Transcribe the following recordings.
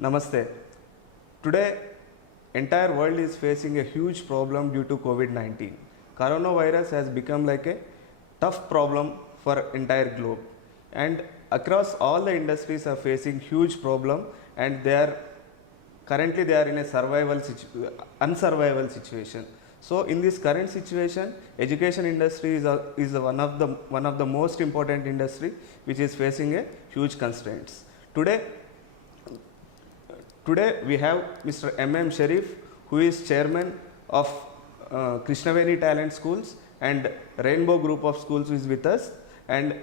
Namaste. Today, entire world is facing a huge problem due to COVID-19. Coronavirus has become like a tough problem for entire globe, and across all the industries are facing huge problem, and currently they are in a unsurvival situation. So in this current situation, education industry is one of the most important industry which is facing a huge constraints. Today we have Mr. M. Sharif, who is chairman of Krishnaveni Talent Schools and Rainbow Group of Schools, is with us, and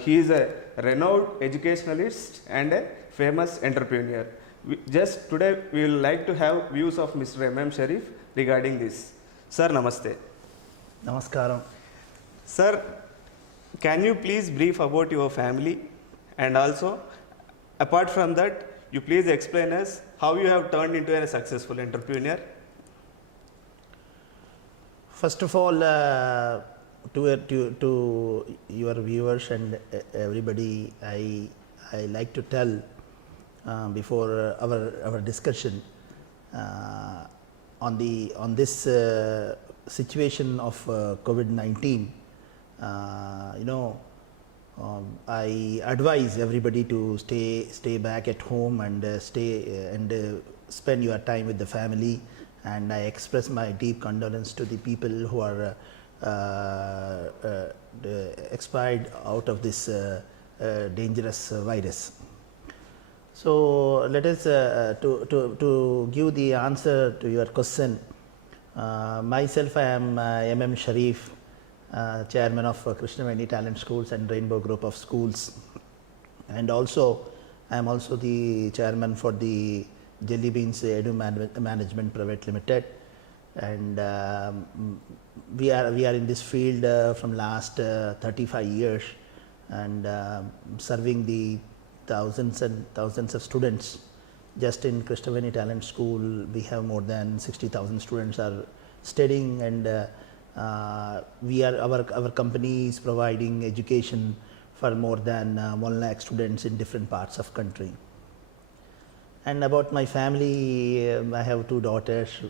he is a renowned educationalist and a famous entrepreneur. Today we will like to have views of Mr. M. Sharif regarding this. Sir, namaste. Namaskaram. Sir, can you please brief about your family, and also apart from that, you please explain us how you have turned into a successful entrepreneur? First of all, to your viewers and everybody, I like to tell before our discussion on this situation of COVID-19. I advise everybody to stay back at home and spend your time with the family, and I express my deep condolence to the people who are expired out of this dangerous virus. So let us to give the answer to your question. Myself, I am M. Sharif, chairman of Krishnaveni Talent Schools and Rainbow Group of Schools, and also I am also the chairman for the Jelly Beans Edu Management Private Limited, and we are in this field from last 35 years, and serving the thousands and thousands of students. Just in Krishnaveni Talent School, we have more than 60,000 students are studying, and our company is providing education for more than 1 lakh students in different parts of country. And about my family, I have 2 daughters.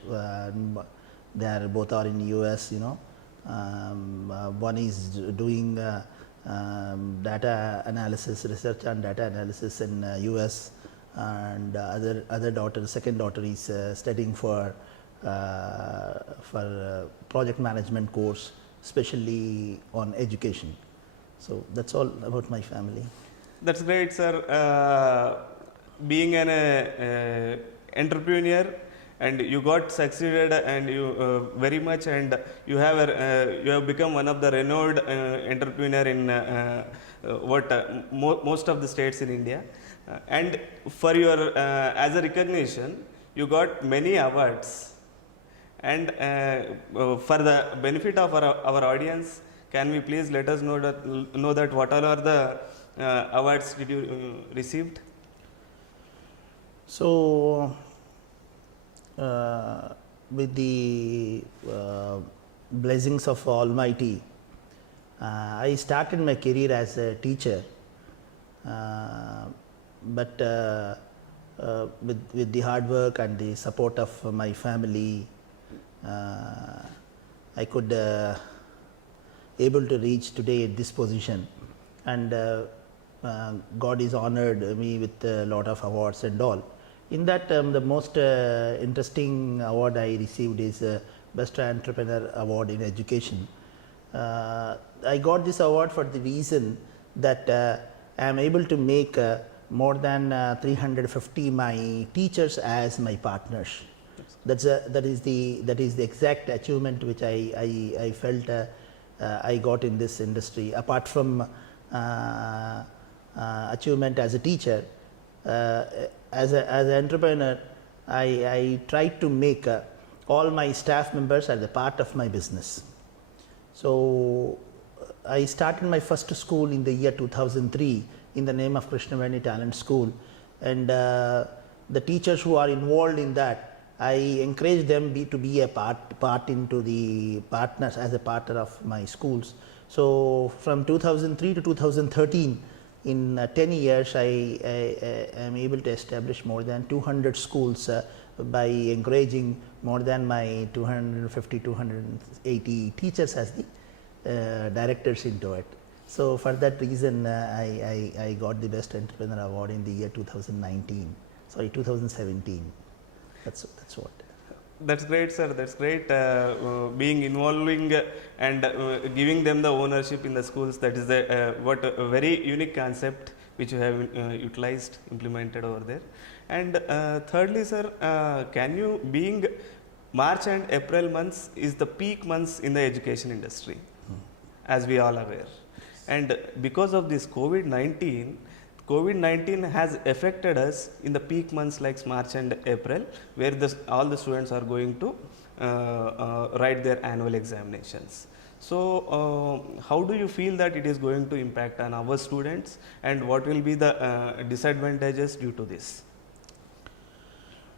Both are in US. One is doing data analysis, research on data analysis in US, and second daughter is studying for project management course, especially on education. So that's all about my family. That's great, sir. Being an entrepreneur, and you got succeeded, and you very much, and you have become one of the renowned entrepreneur in most of the states in India, and for your as a recognition, you got many awards. And for the benefit of our audience, can we please let us know that what all are the awards did you received? So with the blessings of Almighty, I started my career as a teacher, but with the hard work and the support of my family, I could able to reach today at this position, and God is honored me with a lot of awards and all. In that, the most interesting award I received is Best Entrepreneur Award in Education. I got this award for the reason that I am able to make more than 350 my teachers as my partners. That is the exact achievement which I felt I got in this industry. Apart from achievement as a teacher, as an entrepreneur, I tried to make all my staff members as a part of my business. So I started my first school in the year 2003 in the name of Krishnaveni Talent School, and the teachers who are involved in that, I encourage them to be a part into the partners as a partner of my schools. So from 2003 to 2013, in 10 years I am able to establish more than 200 schools by encouraging more than my 250 280 teachers as the directors into it. So for that reason I got the best entrepreneur award in the year 2017. That's what. That's great, sir. That's great. Being involving and giving them the ownership in the schools. That is the what a very unique concept which you have utilized, implemented over there. And thirdly, sir, can you, being March and April months is the peak months in the education industry, as we all aware. And because of this COVID-19 has affected us in the peak months like March and April, where all the students are going to write their annual examinations. So, how do you feel that it is going to impact on our students, and what will be the disadvantages due to this?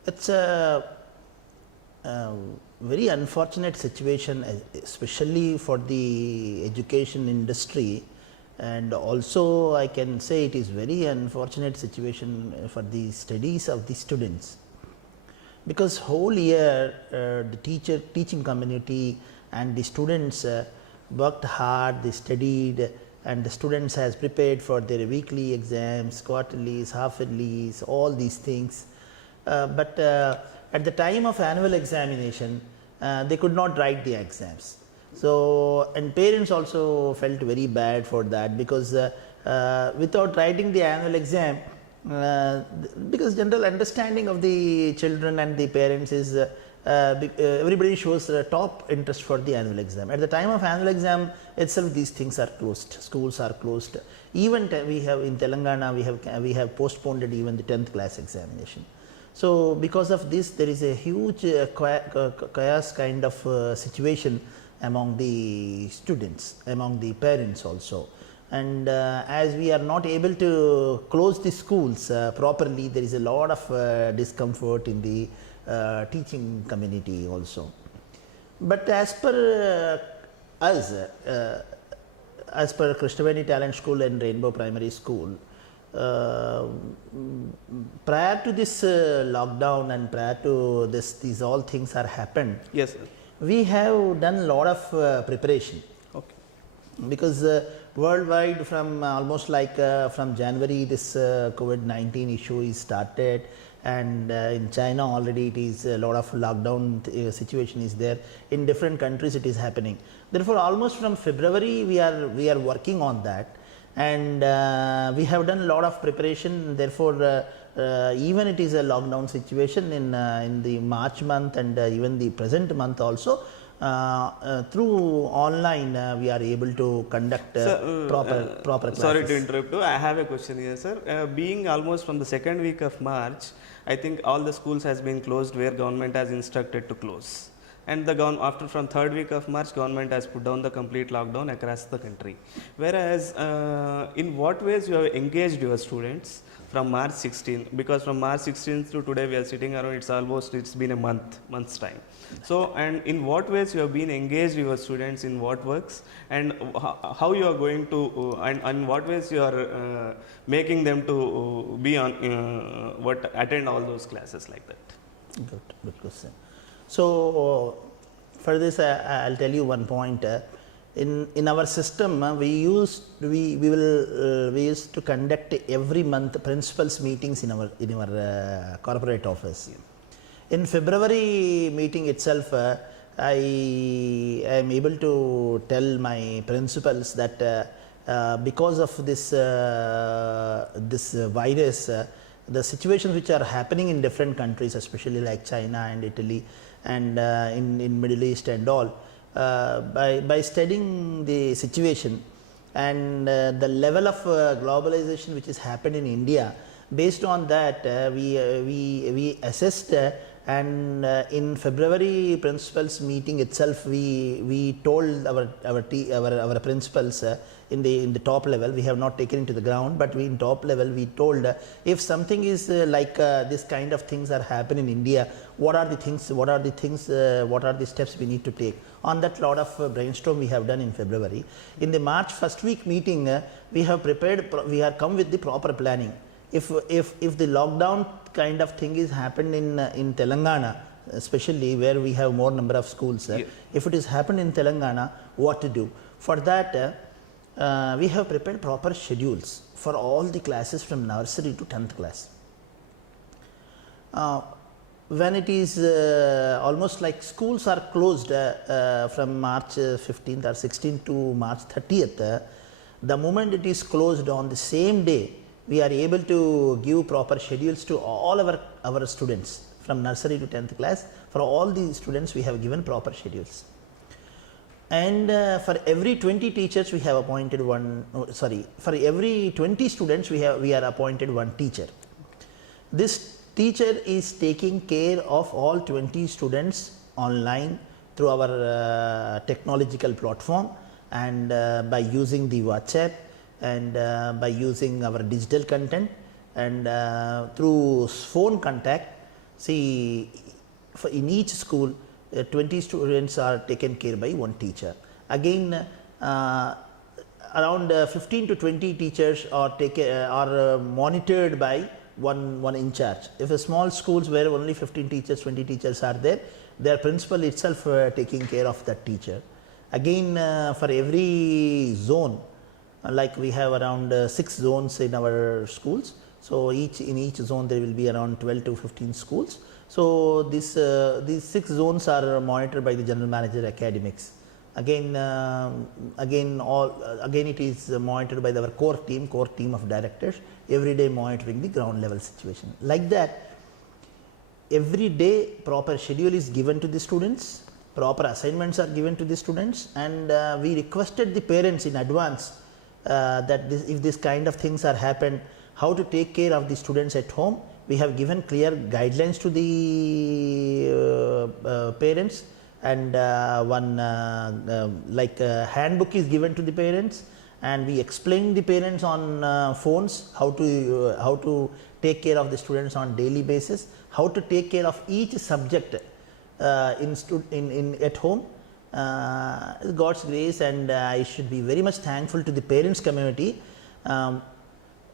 It's a very unfortunate situation, especially for the education industry. And also I can say it is very unfortunate situation for the studies of the students, because whole year the teaching community and the students worked hard, they studied, and the students has prepared for their weekly exams, quarterlies, half-yearlies, all these things. But at the time of annual examination, they could not write the exams. So, and parents also felt very bad for that, because without writing the annual exam, because general understanding of the children and the parents is everybody shows top interest for the annual exam. At the time of annual exam itself, these things are closed, schools are closed. Even we have in Telangana, we have postponed even the 10th class examination. So because of this, there is a huge chaos kind of situation among the students, among the parents also. And as we are not able to close the schools properly, there is a lot of discomfort in the teaching community also. But as per us, as per Krishnaveni Talent School and Rainbow Primary School, prior to this lockdown and prior to this, these all things are happened. Yes, sir. We have done a lot of preparation. Okay. Because worldwide, from almost like from January, this COVID-19 issue is started, and in China already it is a lot of lockdown situation is there. In different countries it is happening. Therefore, almost from February we are working on that, and we have done a lot of preparation. Therefore, even it is a lockdown situation in the March month and even the present month also, through online we are able to conduct proper classes. Sorry to interrupt you. I have a question here, sir. Being almost from the second week of March, I think all the schools has been closed where government has instructed to close. And after from third week of March, government has put down the complete lockdown across the country. Whereas, in what ways you have engaged your students from March 16? Because from March 16th to today we are sitting around, it's been a month's time. So, and in what ways you have been engaged your students in what works, and how you are going to, and what ways you are making them to be on, attend all those classes like that? Good question. So, for this I'll tell you one point. In our system, we used to conduct every month principals meetings in our corporate office. Yeah. In February meeting itself, I am able to tell my principals that because of this virus, the situations which are happening in different countries, especially like China and Italy and in Middle East and all, by studying the situation and the level of globalization which has happened in India, based on that we assessed and in February principals meeting itself, we told our principals in the top level. We have not taken it to the ground, but in top level we told if something is this kind of things are happening in India, what are the steps we need to take. On that, lot of brainstorm we have done in February. In the March first week meeting, we have come with the proper planning. If the lockdown kind of thing is happened in Telangana, especially where we have more number of schools, if it is happened in Telangana, what to do? For that, we have prepared proper schedules for all the classes from nursery to 10th class. When it is almost like schools are closed from March 15th or 16th to March 30th, the moment it is closed on the same day, we are able to give proper schedules to all our students from nursery to 10th class. For all the students, we have given proper schedules. And for every 20 teachers, we have appointed for every 20 students, we are appointed one teacher. This teacher is taking care of all 20 students online through our technological platform, and by using the WhatsApp, and by using our digital content, and through phone contact. See, for in each school, 20 students are taken care by one teacher. Again, around 15 to 20 teachers are monitored by one in charge. If a small schools where only 15 teachers, 20 teachers are there, their principal itself taking care of that teacher. Again, for every zone, like we have around 6 zones in our schools. So in each zone there will be around 12 to 15 schools. So these 6 zones are monitored by the general manager academics. Again it is monitored by our core team of directors, every day monitoring the ground level situation. Like that, every day proper schedule is given to the students, proper assignments are given to the students, and we requested the parents in advance that if this kind of things are happened, how to take care of the students at home. We have given clear guidelines to the parents, and one handbook is given to the parents, and we explain the parents on phones how to take care of the students on daily basis, how to take care of each subject at home. God's grace, and I should be very much thankful to the parents community.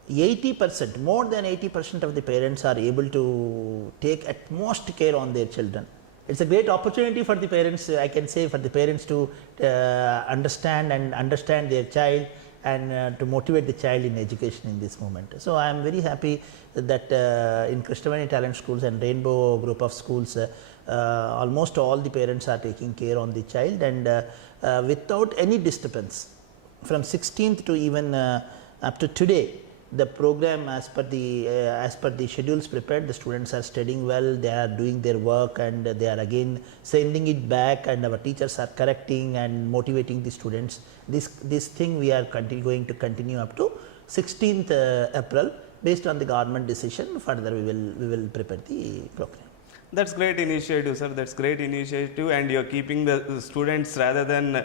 80%, more than 80% of the parents are able to take utmost care on their children. It's a great opportunity for the parents, I can say, for the parents to understand their child, and to motivate the child in education in this moment. So I am very happy that in Krishnaveni Talent Schools and Rainbow group of schools, almost all the parents are taking care on the child, and without any disturbance. From 16th to even up to today, the program as per the schedules prepared, the students are studying well, they are doing their work, and they are again sending it back, and our teachers are correcting and motivating the students. This thing we are going to continue up to 16th April. Based on the government decision, further we will prepare the program. That's great initiative, sir. That's great initiative, and you're keeping the students, rather than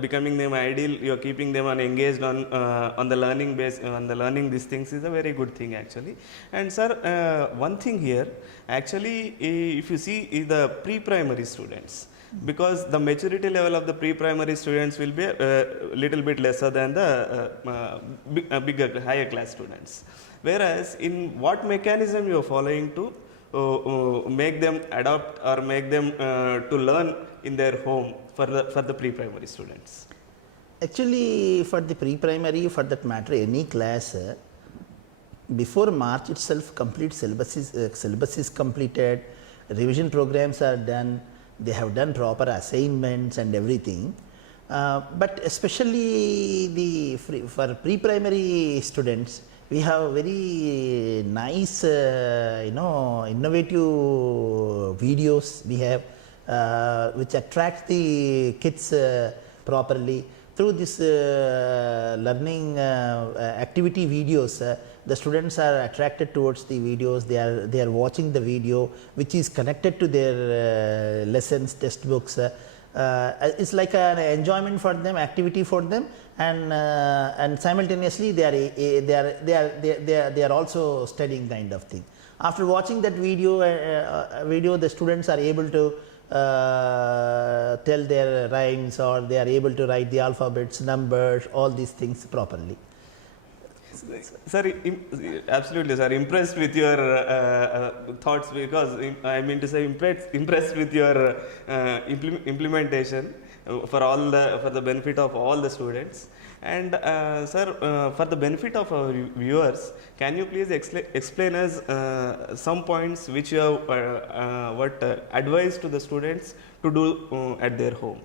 becoming them idle, you're keeping them engaged on the learning base, on the learning. These things is a very good thing actually. And sir, one thing here, actually, if you see the pre-primary students, because the maturity level of the pre-primary students will be a little bit lesser than the bigger, higher class students. Whereas, in what mechanism you are following to make them adopt or make them to learn in their home for the pre-primary students? Actually, for the pre-primary, for that matter, any class, before March itself, complete syllabus is completed, revision programs are done, they have done proper assignments and everything. But especially for pre-primary students, we have very nice, innovative videos we have, which attract the kids properly. through this learning activity videos, the students are attracted towards the videos. They are watching the video which is connected to their lessons, textbooks. It's like an enjoyment for them, activity for them, and simultaneously they are also studying kind of thing. After watching that video, the students are able to tell their rhymes, or they are able to write the alphabets, numbers, all these things properly. Sir, absolutely, sir. Impressed with your thoughts, because I mean to say impressed with your implementation for the benefit of all the students. And sir, for the benefit of our viewers, can you please explain us some points which you have advised to the students to do at their home,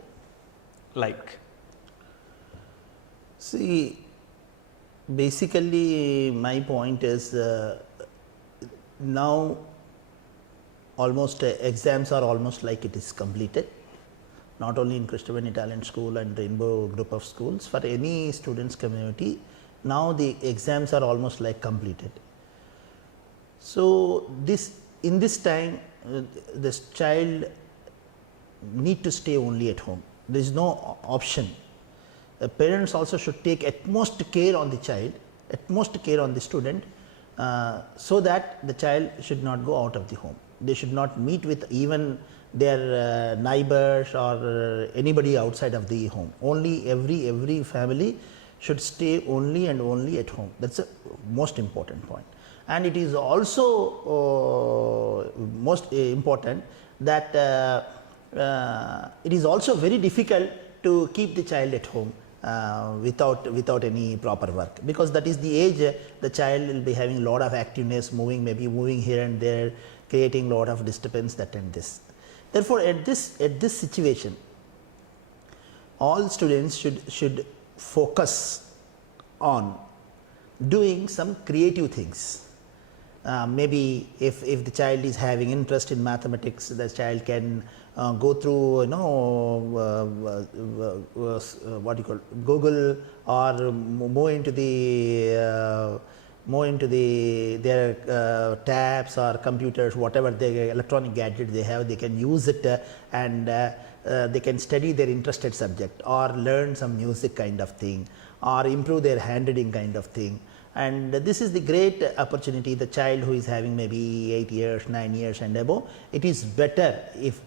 like? See, basically my point is now almost exams are almost like it is completed, not only in Krishnaveni Talent School and Rainbow group of schools, for any students community. Now the exams are almost like completed. So in this time this child need to stay only at home. There is no option. Parents also should take utmost care on the child, utmost care on the student, so that the child should not go out of the home. They should not meet with even their neighbors or anybody outside of the home. Only every family should stay only and only at home. That's the most important point. And it is also most important that it is also very difficult to keep the child at home without any proper work, because that is the age the child will be having a lot of activeness, maybe moving here and there, creating a lot of disturbance, that and this. Therefore, at this situation, all students should focus on doing some creative things. Maybe if the child is having interest in mathematics, the child can go through what you call Google, or more into their tabs or computers, whatever the electronic gadget they have, they can use it and they can study their interested subject, or learn some music kind of thing, or improve their handwriting kind of thing. And this is the great opportunity. The child who is having maybe 8 years, 9 years and above, it is better if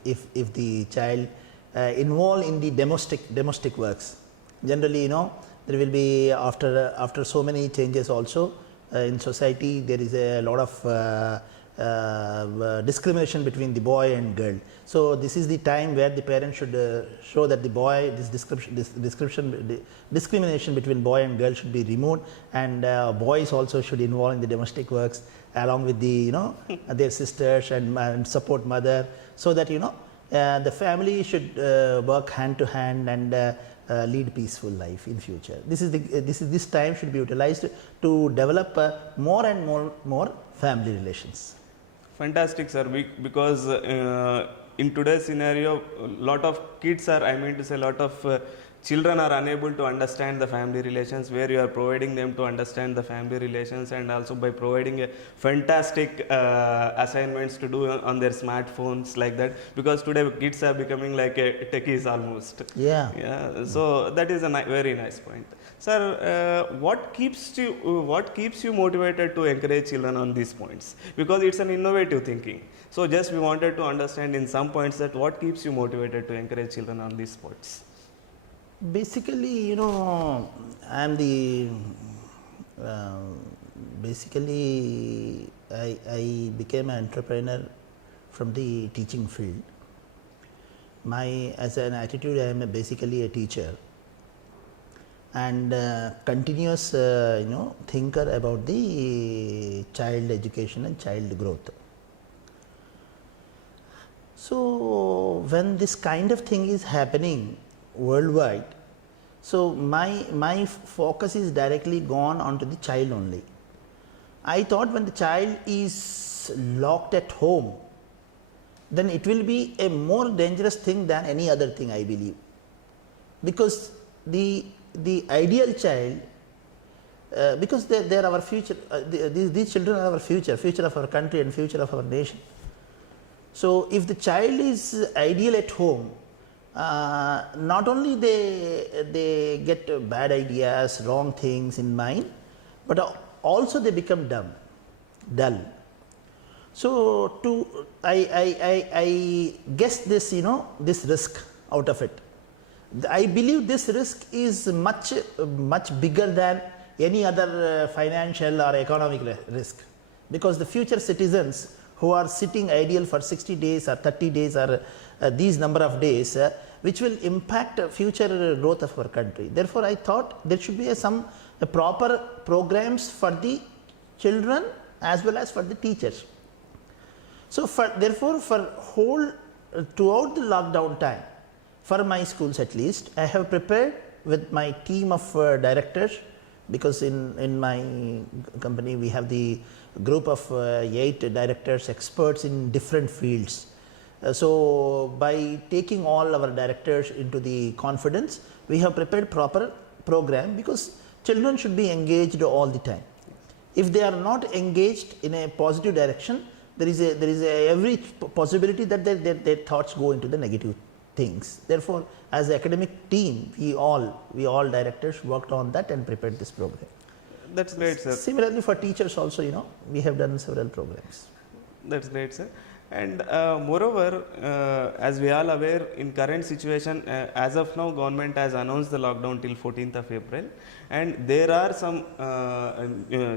the child involved in the domestic works. Generally, there will be after so many changes also in society, there is a lot of discrimination between the boy and girl. So this is the time where the parents should show that the boy, discrimination between boy and girl should be removed, and boys also should involve in the domestic works along with the their sisters and support mother, so that the family should work hand to hand and lead peaceful life in future. This time should be utilized to develop more and more family relations. Fantastic, sir. Because in today's scenario, lot of kids are, lot of children are unable to understand the family relations, where you are providing them to understand the family relations, and also by providing a fantastic assignments to do on their smartphones, like that, because today kids are becoming like a techies almost. Yeah. So that is a very nice point. Sir, what keeps you motivated to encourage children on these points? Because it's an innovative thinking. So just we wanted to understand in some points that what keeps you motivated to encourage children on these points? Basically, I became an entrepreneur from the teaching field. As an attitude, I am basically a teacher and continuous thinker about the child education and child growth. So when this kind of thing is happening worldwide, so my focus is directly gone onto the child only. I thought when the child is locked at home, then it will be a more dangerous thing than any other thing, I believe, because the the ideal child, because they are our future, these children are our future of our country and future of our nation. So if the child is ideal at home, not only they get bad ideas, wrong things in mind, but also they become dull. So I guess this, this risk out of it. I believe this risk is much bigger than any other financial or economic risk, because the future citizens who are sitting ideal for 60 days or 30 days or these number of days, which will impact future growth of our country. Therefore, I thought there should be some proper programs for the children as well as for the teachers. So therefore, for whole throughout the lockdown time, for my schools at least, I have prepared with my team of directors, because in my company we have the group of 8 directors, experts in different fields. So by taking all our directors into the confidence, we have prepared proper program, because children should be engaged all the time. If they are not engaged in a positive direction, there is every possibility that their thoughts go into the negative things. Therefore, as an academic team, we all directors worked on that and prepared this program. That's great, sir. Similarly, for teachers also, we have done several programs. That's great, sir. And moreover, as we all aware, in current situation, as of now, government has announced the lockdown till 14th of April, and there are some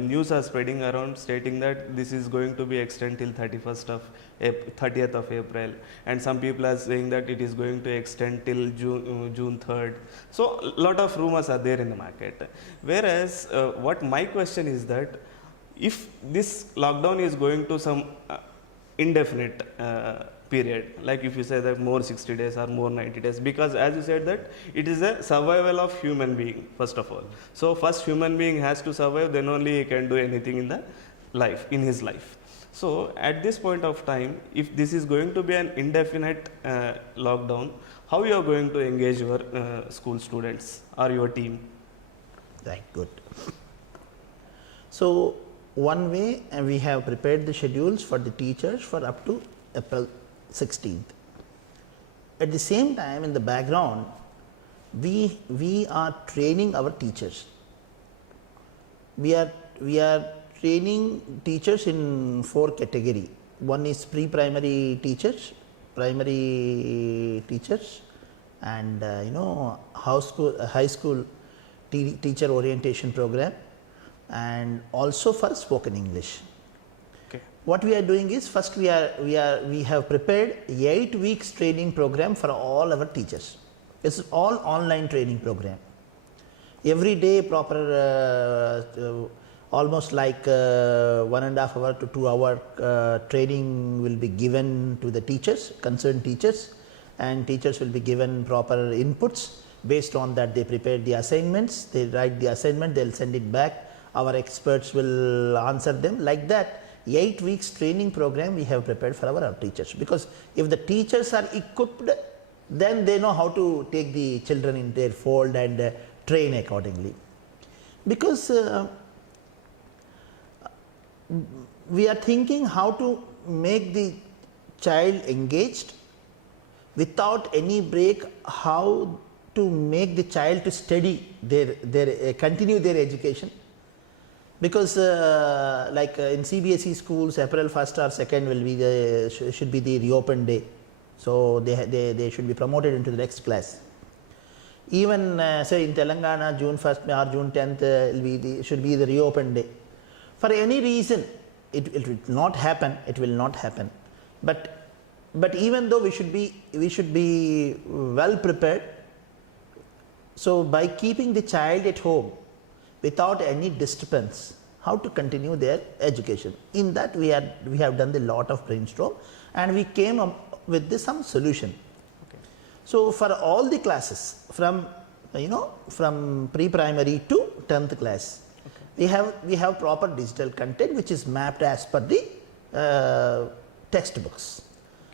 news are spreading around stating that this is going to be extended till 30th of April, and some people are saying that it is going to extend till June 3rd. So a lot of rumors are there in the market. Whereas what my question is that if this lockdown is going to some indefinite period, like if you say that more 60 days or more 90 days, because as you said that it is a survival of human being first of all. So first human being has to survive, then only he can do anything in his life. So at this point of time, if this is going to be an indefinite lockdown, how you are going to engage your school students or your team? Right, good. So one way, we have prepared the schedules for the teachers for up to April 16th. At the same time, in the background, we are training our teachers. We are training teachers in 4 categories. One is pre-primary teachers, primary teachers, and high school teacher orientation program, and also for spoken English. Okay. What we are doing is, first we have prepared 8 weeks training program for all our teachers. It's all online training program. Every day proper almost like 1.5 hour to 2 hour training will be given to the teachers, concerned teachers, and teachers will be given proper inputs. Based on that, they prepare the assignments, they write the assignment, they'll send it back. Our experts will answer them. Like that, 8 weeks training program we have prepared for our teachers, because if the teachers are equipped, then they know how to take the children in their fold and train accordingly. Because we are thinking how to make the child engaged without any break, how to make the child to study continue their education. Because like in CBSE schools, April 1st or 2nd will be should be the reopen day. So they should be promoted into the next class. Even say in Telangana, June 1st or June 10th should be the reopen day. For any reason, it will not happen. It will not happen. But even though we should be well prepared. So by keeping the child at home without any disturbance, how to continue their education. In that we have done a lot of brainstorm, and we came up with some solution. Okay. So for all the classes from pre-primary to 10th class, okay, we have proper digital content which is mapped as per the textbooks.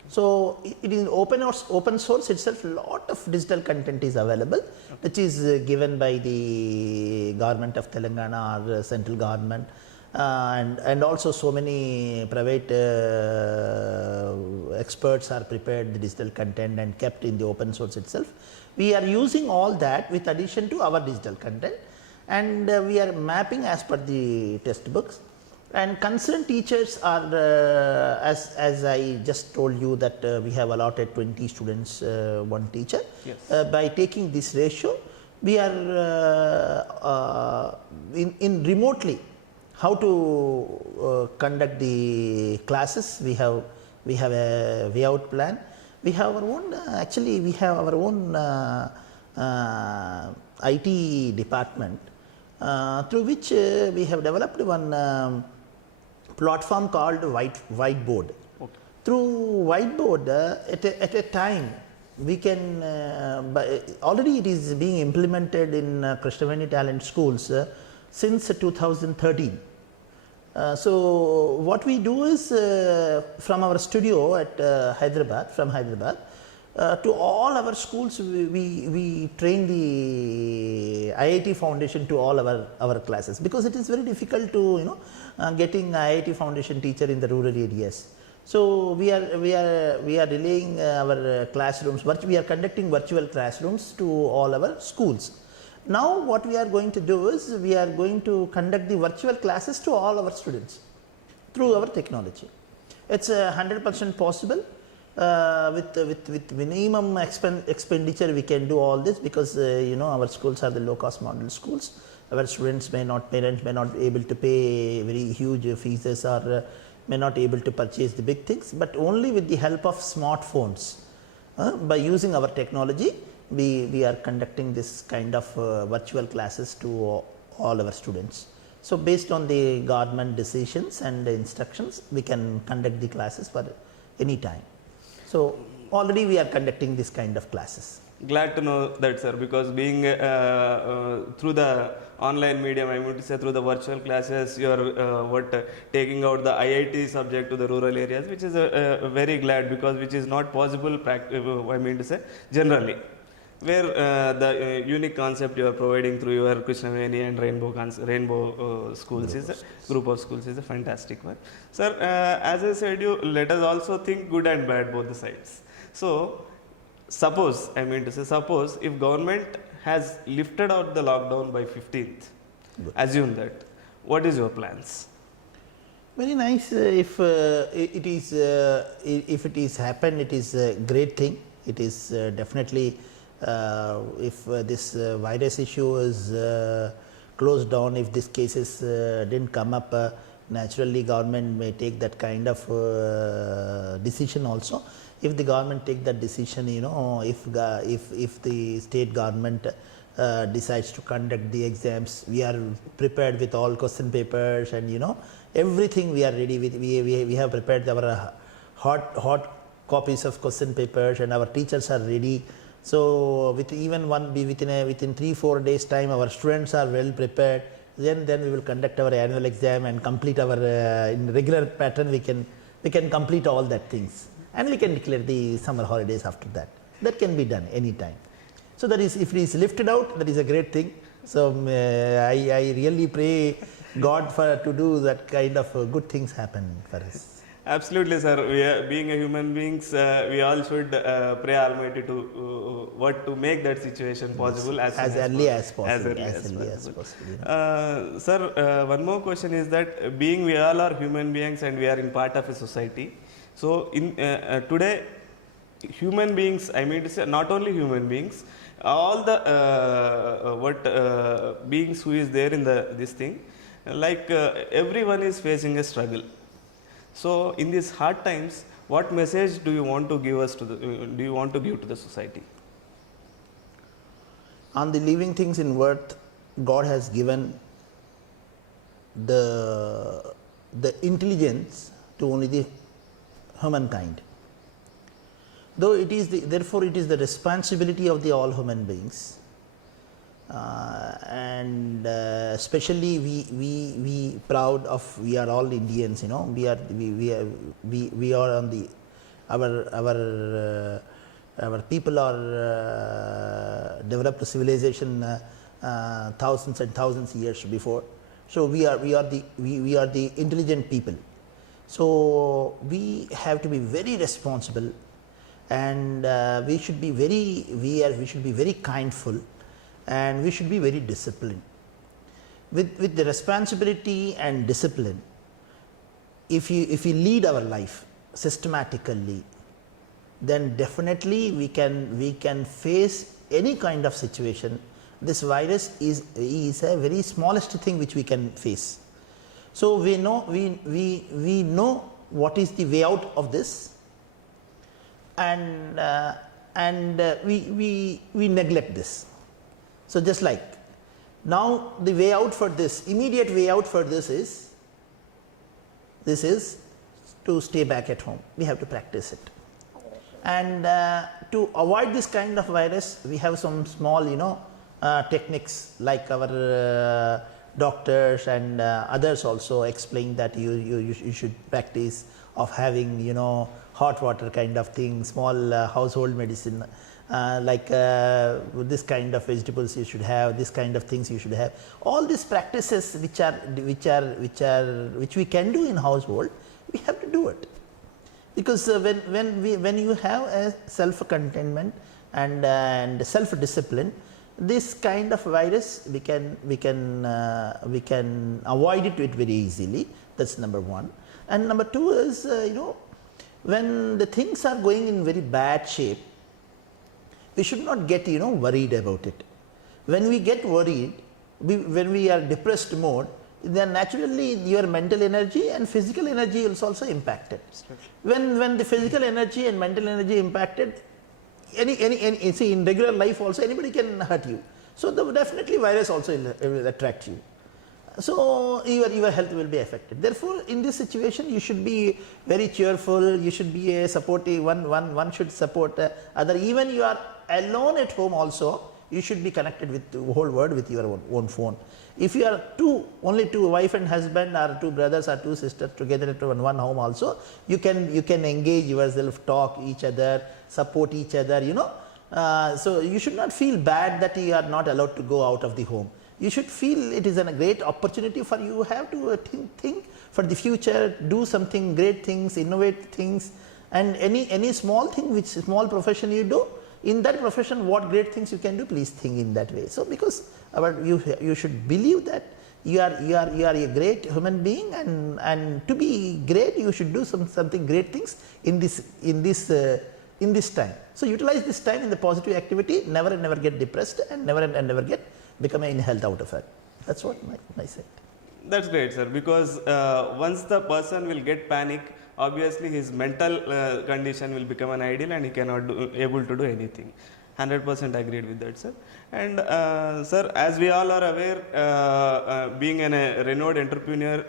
So it is open source itself. Lot of digital content is available, which is given by the government of Telangana or central government, and also so many private experts are prepared the digital content and kept in the open source itself. We are using all that with addition to our digital content, and we are mapping as per the textbooks. And concerned teachers are, as I just told you, that we have allotted 20 students, one teacher. Yes. By taking this ratio, we are in remotely how to conduct the classes. We have a way out plan. We have our own, actually we have our own IT department, through which we have developed one platform called whiteboard. Okay. Through whiteboard, at a time we can, already it is being implemented in Krishnaveni Talent Schools since 2013. So what we do is, from our studio at Hyderabad, to all our schools, we train the IIT Foundation to all our classes, because it is very difficult to getting IIT Foundation teacher in the rural areas. So we are relaying our classrooms. We are conducting virtual classrooms to all our schools. Now what we are going to do is, we are going to conduct the virtual classes to all our students through our technology. It's 100% possible. With minimum expenditure we can do all this, because our schools are the low cost model schools. Our parents may not be able to pay very huge fees, or may not able to purchase the big things, but only with the help of smartphones, by using our technology, we are conducting this kind of virtual classes to all our students. So based on the government decisions and instructions, we can conduct the classes for any time. So already we are conducting this kind of classes. Glad to know that, sir, because being through the online medium, I would say through the virtual classes, you are taking out the IIT subject to the rural areas, which is very glad, because which is not possible generally, where the unique concept you are providing through your Krishnaveni and Rainbow schools is a group of schools is a fantastic one. Sir, as I said, let us also think good and bad both the sides. So suppose if government has lifted out the lockdown by 15th, assume that, what is your plans? Very nice. If it is happened, it is a great thing. It is definitely, if this virus issue is closed down, if these cases didn't come up, naturally government may take that kind of decision also. If the government take that decision, if the state government decides to conduct the exams, we are prepared with all question papers, and everything we are ready with. We have prepared our hot copies of question papers, and our teachers are ready. So within 3-4 days time, our students are well prepared. Then we will conduct our annual exam and complete our in regular pattern. We can complete all that things, and we can declare the summer holidays after that. That can be done anytime. So that is, if it is lifted out, that is a great thing. So I really pray God to do that kind of good things happen for us. Absolutely, sir. Being a human beings, we all should pray Almighty to make that situation possible as early as possible. Sir, one more question is that, being we all are human beings and we are in part of a society. So in today, human beings, not only human beings, all the beings who is there in this thing, like everyone is facing a struggle. So in these hard times, what message do you want to give to the society? On the living things in earth, God has given the intelligence to only the humankind. Though therefore it is the responsibility of the all human beings, and especially we proud of, we are all Indians. We are on the our people are developed civilization thousands and thousands of years before. So we are the intelligent people. So we have to be very responsible, and we should be very kindful, and we should be very disciplined. With the responsibility and discipline, if you lead our life systematically, then definitely we can face any kind of situation. This virus is a very smallest thing which we can face. So we know what is the way out of this, and we neglect this. So just like now, the way out for this, immediate way out for this is to stay back at home. We have to practice it. And to avoid this kind of virus, we have some small, techniques, like our doctors and others also explain that you should practice of having, hot water kind of thing, small household medicine, like this kind of vegetables you should have, this kind of things you should have. All these practices which we can do in household, we have to do it. Because when you have a self-containment and self-discipline, this kind of virus we can avoid it very easily. That's number one. And number two is when the things are going in very bad shape, we should not get worried about it. When we get worried, when we are depressed mode, then naturally your mental energy and physical energy is also impacted. When the physical energy and mental energy impacted, see, in regular life also anybody can hurt you. So definitely virus also will attract you. So your health will be affected. Therefore, in this situation, you should be very cheerful. You should be a supportive one. One should support other. Even you are alone at home also, you should be connected with the whole world with your own phone. If you are only two, wife and husband, or two brothers or two sisters together at one home also, you can engage yourself, talk each other, support each other. So you should not feel bad that you are not allowed to go out of the home. You should feel it is a great opportunity for you. Have to think for the future, do something great things, innovate things, and any small thing, which small profession you do, in that profession what great things you can do, please think in that way. So because you should believe that you are a great human being, and to be great you should do something great things in this time. So utilize this time in the positive activity, never and never get depressed, and never get become an health out of it. That's what I said. That's great, sir, because once the person will get panic, obviously his mental condition will become an ideal and he cannot able to do anything. 100% agreed with that, sir. And sir, as we all are aware, being a renowned entrepreneur,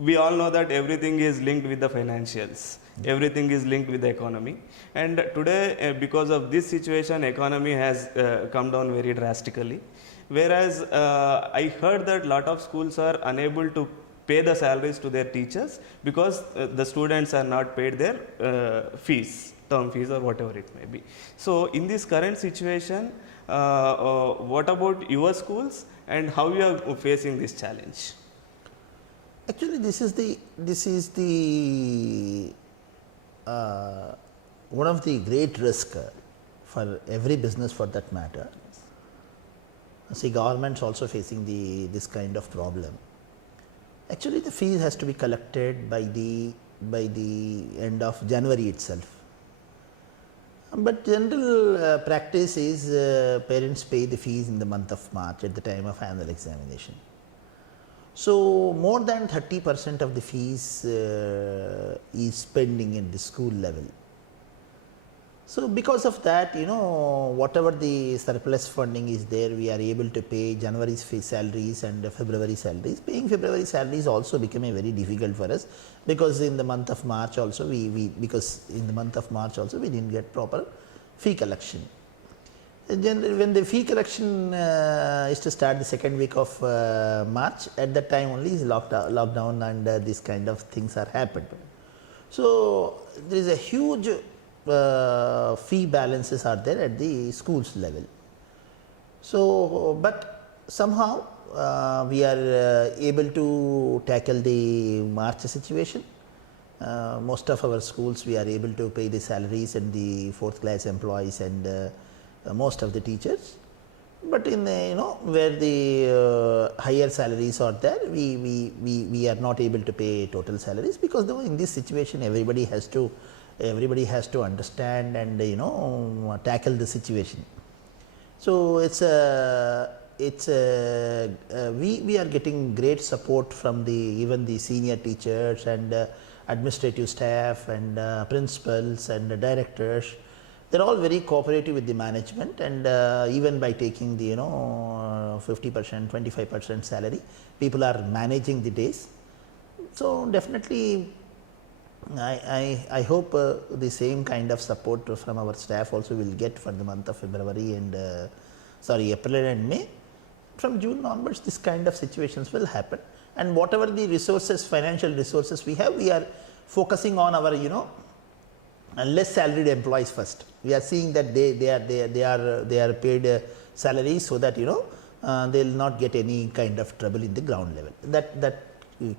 we all know that everything is linked with the financials. Everything is linked with the economy. And today, because of this situation, economy has come down very drastically. Whereas I heard that lot of schools are unable to pay the salaries to their teachers because the students are not paid their fees, term fees or whatever it may be. So in this current situation, what about your schools and how you are facing this challenge? Actually, this is the one of the great risk for every business, for that matter. See, governments also facing this kind of problem. Actually, the fees has to be collected by the end of January itself. But general practice is parents pay the fees in the month of March at the time of annual examination. So more than 30% of the fees is pending at the school level. So because of that, whatever the surplus funding is there, we are able to pay January's fee salaries and February salaries. Paying February salaries also became very difficult for us, because in the month of March also we didn't get proper fee collection. Generally, when the fee collection is to start the second week of March, at that time only is lockdown and these kind of things are happened. So, there is a huge fee balances are there at the schools level. So, but somehow we are able to tackle the March situation. Most of our schools we are able to pay the salaries and the 4th class employees and most of the teachers. But in the, where the higher salaries are there, we are not able to pay total salaries, because though in this situation everybody has to understand and tackle the situation. So it's we are getting great support from the even the senior teachers and administrative staff and principals and directors. They're all very cooperative with the management, and even by taking the 50%, 25% salary, people are managing the days. So definitely I hope the same kind of support from our staff also will get for the month of February and April and May. From June onwards, this kind of situations will happen, and whatever the resources, financial resources we have, we are focusing on our less salaried employees first. We are seeing that they are paid salaries, so that they will not get any kind of trouble in the ground level. That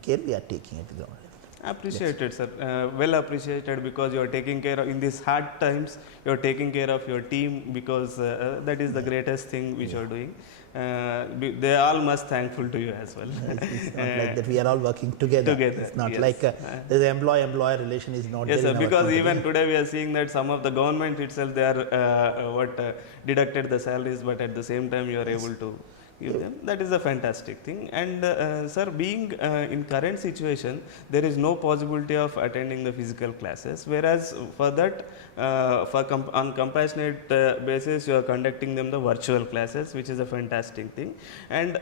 care we are taking at the ground level. Appreciated, sir. Well appreciated, because you are taking care of, in these hard times, you are taking care of your team, because that is the greatest thing which you are doing. They are all much thankful to you as well. It's not like that we are all working together. It's not like the employee-employer relation is not yes, there. Sir, because even today we are seeing that some of the government itself, they are deducted the salaries, but at the same time you are able to give them. That is a fantastic thing. And sir, being in current situation, there is no possibility of attending the physical classes, whereas for that on compassionate basis you are conducting them the virtual classes, which is a fantastic thing. And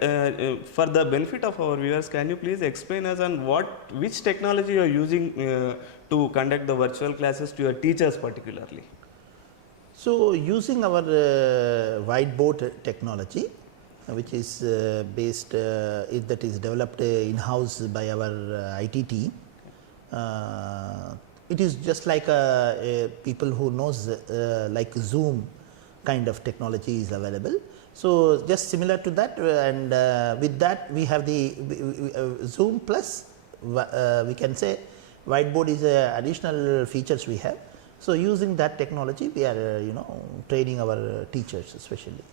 for the benefit of our viewers, can you please explain us on which technology you are using to conduct the virtual classes to your teachers particularly? So using our whiteboard technology, which is based that is developed in-house by our IT team. It is just like people who knows like Zoom kind of technology is available. So just similar to that, and with that we have the Zoom plus we can say whiteboard is additional features we have. So using that technology, we are training our teachers especially.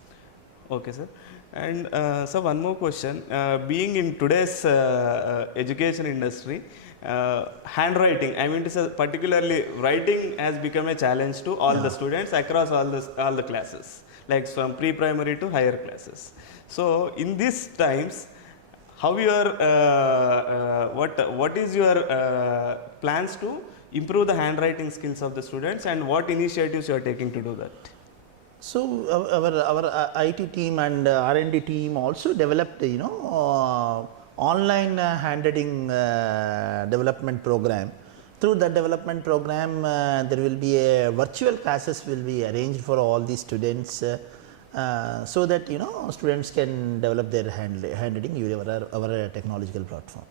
Okay, sir. And so one more question, being in today's education industry, handwriting, I mean to say particularly writing has become a challenge to all the students across all the classes, like from pre-primary to higher classes. So in these times, how what is your plans to improve the handwriting skills of the students, and what initiatives you are taking to do that? So our IT team and R&D team also developed online handwriting development program. Through that development program, there will be a virtual classes will be arranged for all the students, so that students can develop their handwriting using our technological platform.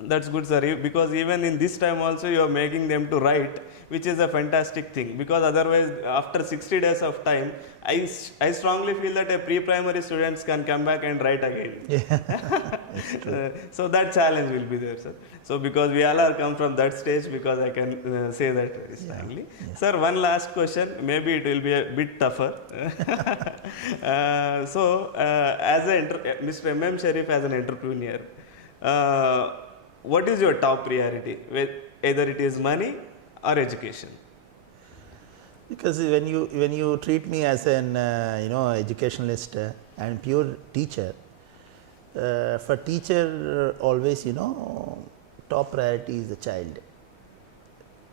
That's good, sir, because even in this time also you are making them to write, which is a fantastic thing, because otherwise after 60 days of time, I strongly feel that a pre-primary students can come back and write again. Yeah. So that challenge will be there, sir. So because we all are come from that stage, because I can say that very strongly. Yeah. Sir, one last question, maybe it will be a bit tougher. As Mr. M.M. Sharif, as an entrepreneur, what is your top priority, either it is money or education? Because when you treat me as an educationalist and pure teacher, for teacher always top priority is the child,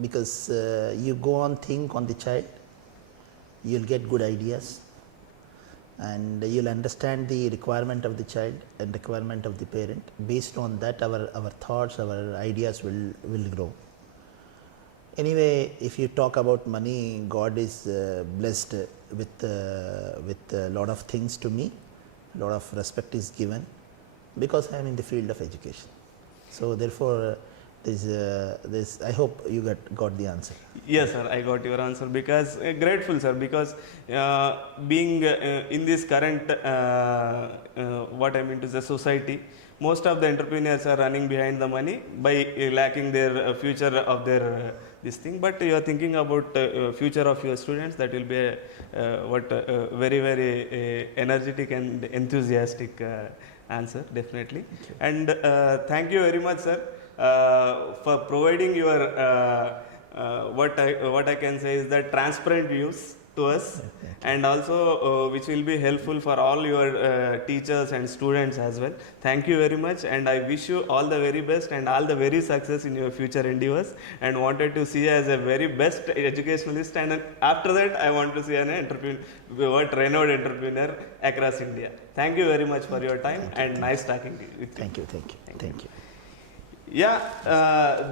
because you go on think on the child, you'll get good ideas, and you'll understand the requirement of the child and requirement of the parent. Based on that, our thoughts, our ideas will grow. Anyway, if you talk about money, God is blessed with a lot of things to me. A lot of respect is given, because I am in the field of education. So therefore, this. I hope you got the answer. Yes, sir, I got your answer because grateful, sir, because being in this current what I mean to say society, most of the entrepreneurs are running behind the money by lacking their future of their this thing. But you are thinking about future of your students. That will be a very very energetic and enthusiastic answer, definitely. And thank you very much, sir, for providing your what I can say is that transparent views to us, and also which will be helpful for all your teachers and students as well. Thank you very much, and I wish you all the very best and all the very success in your future endeavors, and wanted to see you as a very best educationalist, and after that I want to see an renowned entrepreneur across India. Thank you very much for your time, and nice talking to you. Thank you. Thank you. Yeah,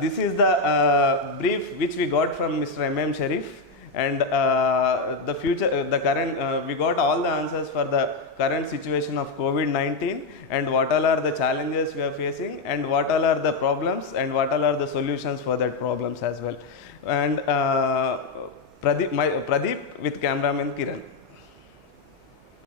this is the brief which we got from Mr. M.M. Sharif, and the future, the current, we got all the answers for the current situation of COVID-19 and what all are the challenges we are facing and what all are the problems and what all are the solutions for that problems as well. And Pradeep with cameraman Kiran.